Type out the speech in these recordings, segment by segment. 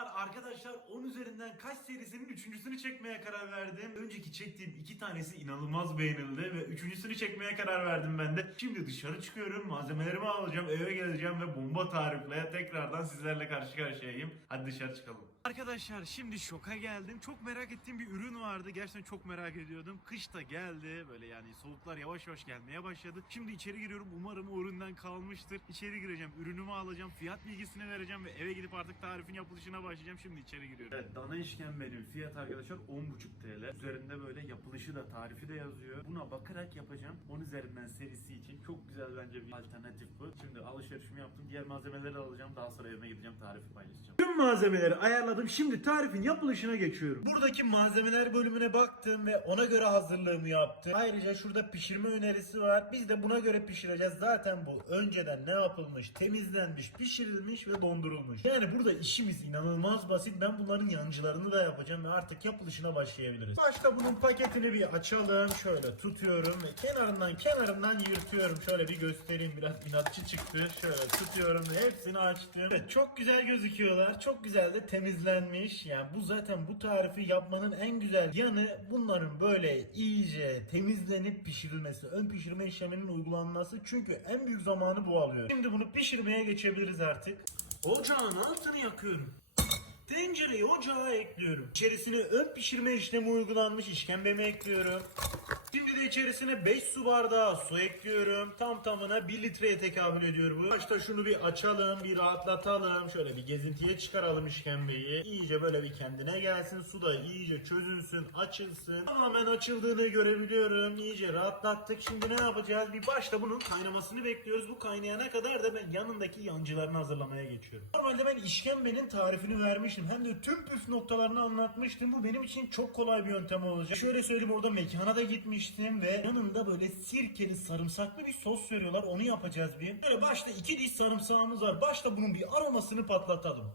Merhabalar arkadaşlar 10 üzerinden kaç serisinin üçüncüsünü çekmeye karar verdim. Önceki çektiğim iki tanesi inanılmaz beğenildi ve üçüncüsünü çekmeye karar verdim ben de. Şimdi dışarı çıkıyorum malzemelerimi alacağım eve geleceğim ve bomba tarifle tekrardan sizlerle karşı karşıyayım. Hadi dışarı çıkalım. Arkadaşlar şimdi şoka geldim. Çok merak ettiğim bir ürün vardı. Gerçekten çok merak ediyordum. Kış da geldi. Böyle yani soğuklar yavaş yavaş gelmeye başladı. Şimdi içeri giriyorum. Umarım o üründen kalmıştır. İçeri gireceğim. Ürünümü alacağım. Fiyat bilgisini vereceğim ve eve gidip artık tarifin yapılışına başlayacağım. Şimdi içeri giriyorum. Evet, dana işkembenin fiyat arkadaşlar 10,5 TL. Üzerinde böyle yapılışı da tarifi de yazıyor. Buna bakarak yapacağım. 10 üzerinden serisi için çok güzel bence bir alternatif bu. Şimdi alışverişimi yaptım. Diğer malzemeleri alacağım. Daha sonra evime gideceğim. Tarifi paylaşacağım. Tüm malzemeleri ayarladım. Şimdi tarifin yapılışına geçiyorum. Buradaki malzemeler bölümüne baktım ve ona göre hazırlığımı yaptım. Ayrıca şurada pişirme önerisi var. Biz de buna göre pişireceğiz. Zaten bu önceden ne yapılmış, temizlenmiş, pişirilmiş ve dondurulmuş. Yani burada işimiz inanılmaz basit. Ben bunların yancılarını da yapacağım ve artık yapılışına başlayabiliriz. Başta bunun paketini bir açalım. Şöyle tutuyorum ve kenarından kenarından yırtıyorum. Şöyle bir göstereyim. Biraz inatçı çıktı. Şöyle tutuyorum hepsini açtım. Evet, çok güzel gözüküyorlar. Çok güzel de temizlenmiş. Yani bu zaten bu tarifi yapmanın en güzel yanı bunların böyle iyice temizlenip pişirilmesi. Ön pişirme işleminin uygulanması. Çünkü en büyük zamanı bu alıyor. Şimdi bunu pişirmeye geçebiliriz artık. Ocağın altını yakıyorum. Tencereyi ocağa ekliyorum. İçerisine ön pişirme işlemi uygulanmış işkembemi ekliyorum. Şimdi de içerisine 5 su bardağı su ekliyorum. Tam tamına 1 litreye tekabül ediyor bu. Başta şunu bir açalım, bir rahatlatalım. Şöyle bir gezintiye çıkaralım işkembeyi. İyice böyle bir kendine gelsin. Su da iyice çözülsün, açılsın. Tamamen açıldığını görebiliyorum. İyice rahatlattık. Şimdi ne yapacağız? Bir başta bunun kaynamasını bekliyoruz. Bu kaynayana kadar da ben yanındaki yancılarını hazırlamaya geçiyorum. Normalde ben işkembenin tarifini vermiştim. Hem de tüm püf noktalarını anlatmıştım. Bu benim için çok kolay bir yöntem olacak. Şöyle söyleyeyim orada mekana da gitmiştim ve yanında böyle sirkeli sarımsaklı bir sos veriyorlar. Onu yapacağız bir. Böyle başta iki diş sarımsağımız var. Başta bunun bir aromasını patlatalım.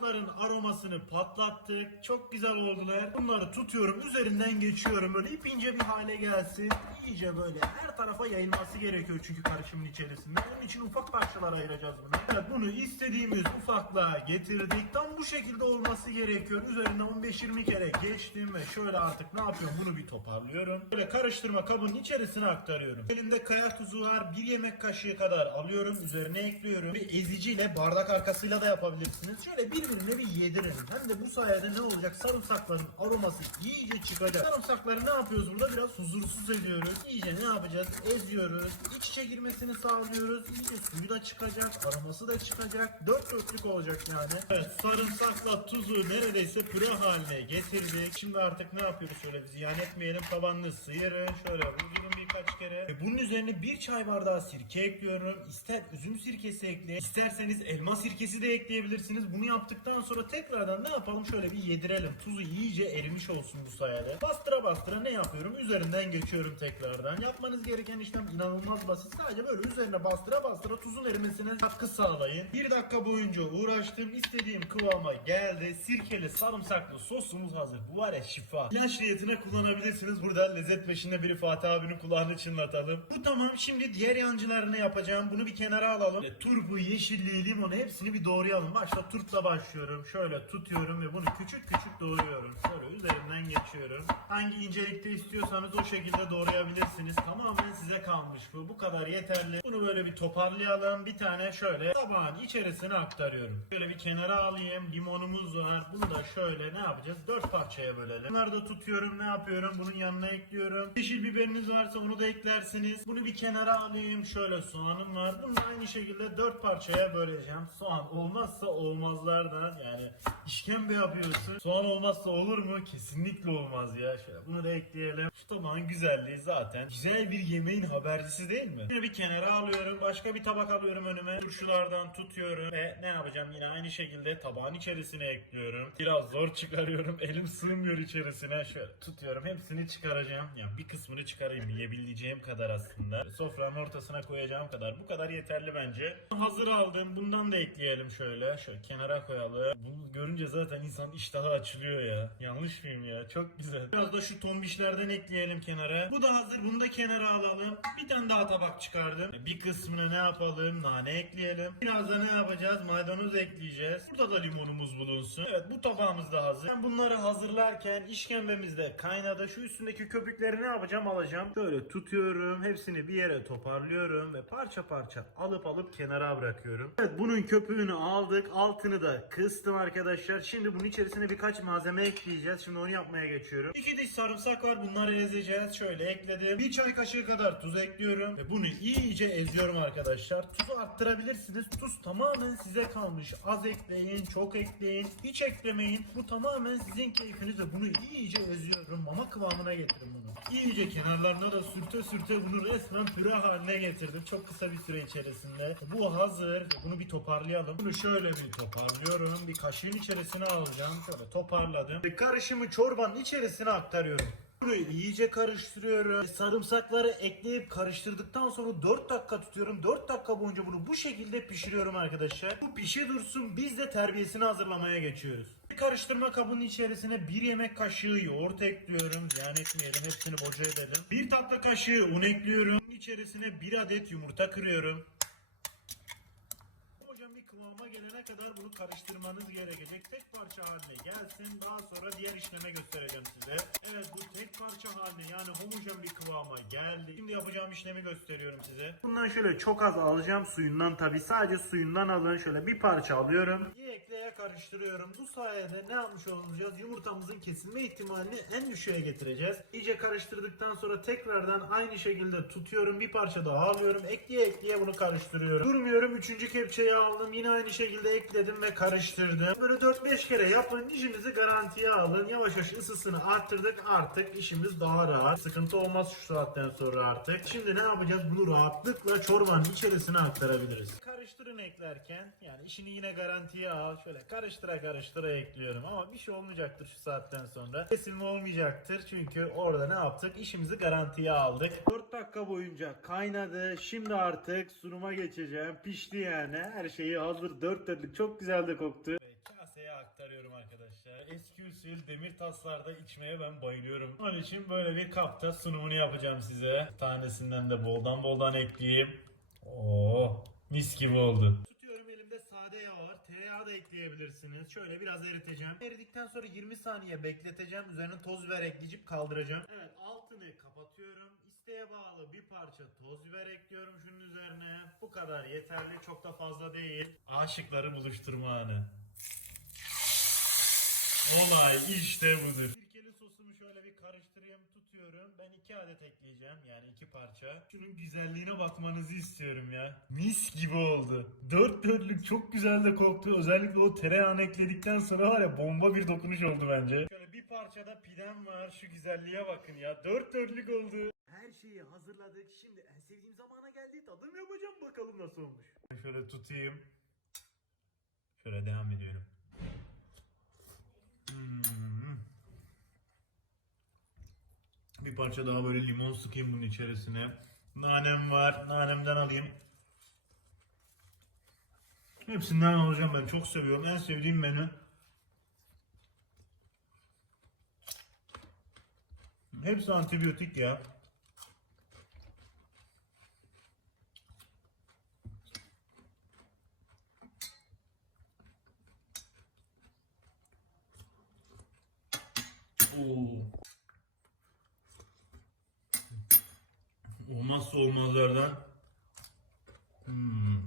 Sarımsakların aromasını patlattık. Çok güzel oldular. Bunları tutuyorum. Üzerinden geçiyorum. Böyle ip ince bir hale gelsin. İyice böyle her tarafa yayılması gerekiyor çünkü karışımın içerisinde. Onun için ufak parçalar ayıracağız bunu. Evet bunu istediğimiz ufaklığa getirdik. Tam bu şekilde olması gerekiyor. Üzerinden 15-20 kere geçtim ve şöyle artık ne yapıyorum? Bunu bir toparlıyorum. Böyle karıştırma kabının içerisine aktarıyorum. Elimde kaya tuzu var. Bir yemek kaşığı kadar alıyorum. Üzerine ekliyorum. Bir eziciyle bardak arkasıyla da yapabilirsiniz. Şöyle birbirine bir yedirelim. Hem de bu sayede ne olacak? Sarımsakların aroması iyice çıkacak. Sarımsakları ne yapıyoruz burada? Biraz huzursuz ediyoruz. İyice ne yapacağız? Eziyoruz. İç içe girmesini sağlıyoruz. İyice suyu da çıkacak. Aroması da çıkacak. Dört dörtlük olacak yani. Evet sarımsakla tuzu neredeyse püre haline getirdik. Şimdi artık ne yapıyoruz? Şöyle bir ziyan etmeyelim. Tabanını sıyırın. Şöyle vurun birkaç kere. Ve bunun üzerine bir çay bardağı sirke ekliyorum. İster üzüm sirkesi ekleyin. isterseniz elma sirkesi de ekleyebilirsiniz. Bunu yaptıktan sonra tekrardan ne yapalım? Şöyle bir yedirelim. Tuzu iyice erimiş olsun bu sayede. Bastıra bastıra ne yapıyorum? Üzerinden geçiyorum tekrardan. Yapmanız gereken işlem inanılmaz basit. Sadece böyle üzerine bastıra bastıra tuzun erimesine katkı sağlayın. Bir dakika boyunca uğraştım. İstediğim kıvama geldi. Sirkeli sarımsaklı sosumuz hazır. Bu var ya şifa. İlaç niyetine kullanabilirsiniz. Burada lezzet peşinde biri Fatih abinin kulağını çınlatalım. Bu tamam. Şimdi diğer yancılarını yapacağım. Bunu bir kenara alalım. E, turpu, yeşilliği, limonu hepsini bir doğrayalım. Başta turpla başlıyorum. Şöyle tutuyorum ve bunu küçük küçük doğruyorum. Sonra üzerinden geçiyorum. Hangi incelikte istiyorsanız o şekilde doğrayabilirsiniz. Kalmış bu. Bu kadar yeterli. Bunu böyle bir toparlayalım. Bir tane şöyle tabağın içerisine aktarıyorum. Şöyle bir kenara alayım. Limonumuz var. Bunu da şöyle ne yapacağız? Dört parçaya bölelim. Bunları da tutuyorum. Ne yapıyorum? Bunun yanına ekliyorum. Yeşil biberiniz varsa onu da eklersiniz. Bunu bir kenara alayım. Şöyle soğanım var. Bunu da aynı şekilde dört parçaya böleceğim. Soğan olmazsa olmazlardan yani işkembe yapıyorsun. Soğan olmazsa olur mu? Kesinlikle olmaz ya. Şöyle bunu da ekleyelim. Şu tabağın güzelliği zaten. Güzel bir yemeğin habercisi değil mi? Bir kenara alıyorum. Başka bir tabak alıyorum önüme. Turşulardan tutuyorum. Ve ne yapacağım? Yine aynı şekilde tabağın içerisine ekliyorum. Biraz zor çıkarıyorum. Elim sığmıyor içerisine. Şöyle tutuyorum. Hepsini çıkaracağım. Ya bir kısmını çıkarayım yiyebildiğim ekleyeceğim kadar aslında. Sofranın ortasına koyacağım kadar. Bu kadar yeterli bence. Hazır aldım. Bundan da ekleyelim şöyle. Şöyle kenara koyalım. Bunu görünce zaten insan iştahı açılıyor ya. Yanlış mıyım ya? Çok güzel. Biraz da şu tombişlerden ekleyelim kenara. Bu da hazır. Bunu da kenara alalım. Bir tane daha tabak çıkardım. Bir kısmını ne yapalım? Nane ekleyelim. Biraz da ne yapacağız? Maydanoz ekleyeceğiz. Burada da limonumuz bulunsun. Evet bu tabağımız da hazır. Ben bunları hazırlarken işkembemiz de kaynadı. Şu üstündeki köpükleri ne yapacağım? Alacağım. Şöyle tutuyorum. Hepsini bir yere toparlıyorum ve parça parça alıp alıp kenara bırakıyorum. Evet bunun köpüğünü aldık. Altını da kıstım arkadaşlar. Şimdi bunun içerisine birkaç malzeme ekleyeceğiz. Şimdi onu yapmaya geçiyorum. İki diş sarımsak var. Bunları ezeceğiz. Şöyle ekledim. Bir çay kaşığı kadar tuz ekliyorum. Ve bunu iyice eziyorum arkadaşlar. Tuzu arttırabilirsiniz. Tuz tamamen size kalmış. Az ekleyin, çok ekleyin. Hiç eklemeyin. Bu tamamen sizin keyfiniz ve bunu iyice eziyorum. Mama kıvamına getirin bunu. İyice kenarlarına da sürte sürte bunu resmen püre haline getirdim. Çok kısa bir süre içerisinde. Bu hazır. Bunu bir toparlayalım. Bunu şöyle bir toparlıyorum. Bir kaşığın içerisine alacağım. Şöyle toparladım. Ve karışımı çorbanın içerisine aktarıyorum. İyice karıştırıyorum. Sarımsakları ekleyip karıştırdıktan sonra 4 dakika tutuyorum. 4 dakika boyunca bunu bu şekilde pişiriyorum arkadaşlar. Bu pişe dursun biz de terbiyesini hazırlamaya geçiyoruz. Bir Karıştırma kabının içerisine bir yemek kaşığı yoğurt ekliyorum. Ziyan etmeyelim hepsini boca edelim. Bir tatlı kaşığı un ekliyorum. Bunun içerisine bir adet yumurta kırıyorum. Bir kıvama gelene kadar bunu karıştırmanız gerekecek. Tek parça haline gelsin. Daha sonra diğer işleme göstereceğim size. Evet bu tek parça haline yani homojen bir kıvama geldi. Şimdi yapacağım işlemi gösteriyorum size. Bundan şöyle çok az alacağım suyundan tabi. Sadece suyundan alın. Şöyle bir parça alıyorum. Ekleye karıştırıyorum. Bu sayede ne yapmış olacağız? Yumurtamızın kesilme ihtimalini en düşüğe getireceğiz. İyice karıştırdıktan sonra tekrardan aynı şekilde tutuyorum. Bir parça daha alıyorum. Ekleye ekleye bunu karıştırıyorum. Durmuyorum. Üçüncü kepçeyi aldım. Yine aynı şekilde ekledim ve karıştırdım. Böyle 4-5 kere yapın. İşinizi garantiye alın. Yavaş yavaş ısısını arttırdık. Artık işimiz daha rahat. Sıkıntı olmaz şu saatten sonra artık. Şimdi ne yapacağız? Bunu rahatlıkla çorbanın içerisine aktarabiliriz. Karıştırın eklerken. Yani işini yine garantiye al. Şöyle karıştıra karıştıra ekliyorum. Ama bir şey olmayacaktır şu saatten sonra. Kesilme olmayacaktır. Çünkü orada ne yaptık? İşimizi garantiye aldık. 4 dakika boyunca kaynadı. Şimdi artık sunuma geçeceğim. Pişti yani. Her şeyi hazır. Dört dörtlük. Çok güzel de koktu. Kaseye aktarıyorum arkadaşlar. Eski usul demir taslarda içmeye ben bayılıyorum. Onun için böyle bir kapta sunumunu yapacağım size. Tanesinden de boldan boldan ekleyeyim. Oo, mis gibi oldu. Tutuyorum elimde sade yağ var. Tereyağı da ekleyebilirsiniz. Şöyle biraz eriteceğim. Eridikten sonra 20 saniye bekleteceğim. Üzerine toz biber ekleyip kaldıracağım. Evet altını kapatıyorum. İsteğe bağlı bir parça toz biber ekliyorum şunun üzerine. Bu kadar yeterli. Çok da fazla değil. Aşıkları buluşturma anı. Olay işte budur. Sirkeli sosumu şöyle bir tutuyorum. Ben iki adet ekleyeceğim yani iki parça. Şunun güzelliğine bakmanızı istiyorum ya. Mis gibi oldu. Dört dörtlük çok güzel de koktu. Özellikle o tereyağını ekledikten sonra var ya bomba bir dokunuş oldu bence. Şöyle bir parçada pidem var. Şu güzelliğe bakın ya. Dört dörtlük oldu. Her şeyi hazırladık. Şimdi en sevdiğim zamana geldi. Tadım yapacağım bakalım nasıl olmuş. Şöyle tutayım. Şöyle devam ediyorum. Hmm. Bir parça daha böyle limon sıkayım bunun içerisine. Nanem var. Nanemden alayım. Hepsinden alacağım ben. Çok seviyorum. En sevdiğim menü. Hepsi antibiyotik ya. Oo. Olmazsa olmazlardan. Hmm.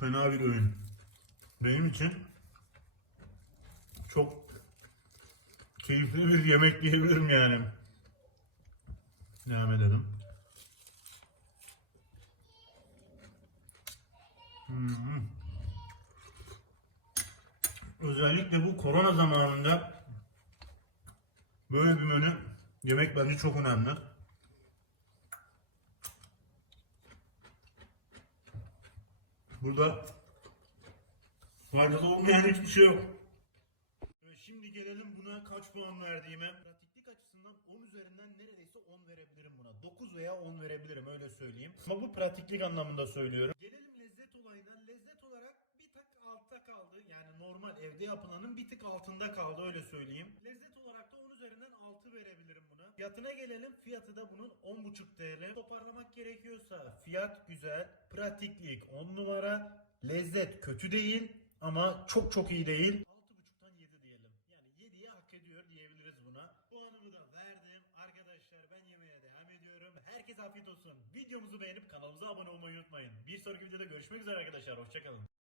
Fena bir öğün. Benim için çok keyifli bir yemek diyebilirim yani. Devam edelim. Hmm. Özellikle bu korona zamanında böyle bir menü yemek bence çok önemli. Burada Faydalı olmayan hiçbir şey yok. Evet, Şimdi gelelim buna kaç puan verdiğime. Pratiklik açısından 10 üzerinden neredeyse 10 verebilirim buna. 9 veya 10 verebilirim öyle söyleyeyim. Ama bu pratiklik anlamında söylüyorum. Gelelim lezzet olayına. Lezzet olarak bir tık altta kaldı. Normal evde yapılanın bir tık altında kaldı öyle söyleyeyim. Lezzet olarak da 10 üzerinden 6 verebilirim buna. Fiyatına gelelim. Fiyatı da bunun 10.5 TL. Toparlamak gerekiyorsa fiyat güzel, pratiklik 10 numara, lezzet kötü değil ama çok çok iyi değil. 6.5'tan 7 diyelim. Yani 7'yi hak ediyor diyebiliriz buna. Puanımı da verdim. Arkadaşlar ben yemeğe devam ediyorum. Herkese afiyet olsun. Videomuzu beğenip kanalımıza abone olmayı unutmayın. Bir sonraki videoda görüşmek üzere arkadaşlar. Hoşçakalın.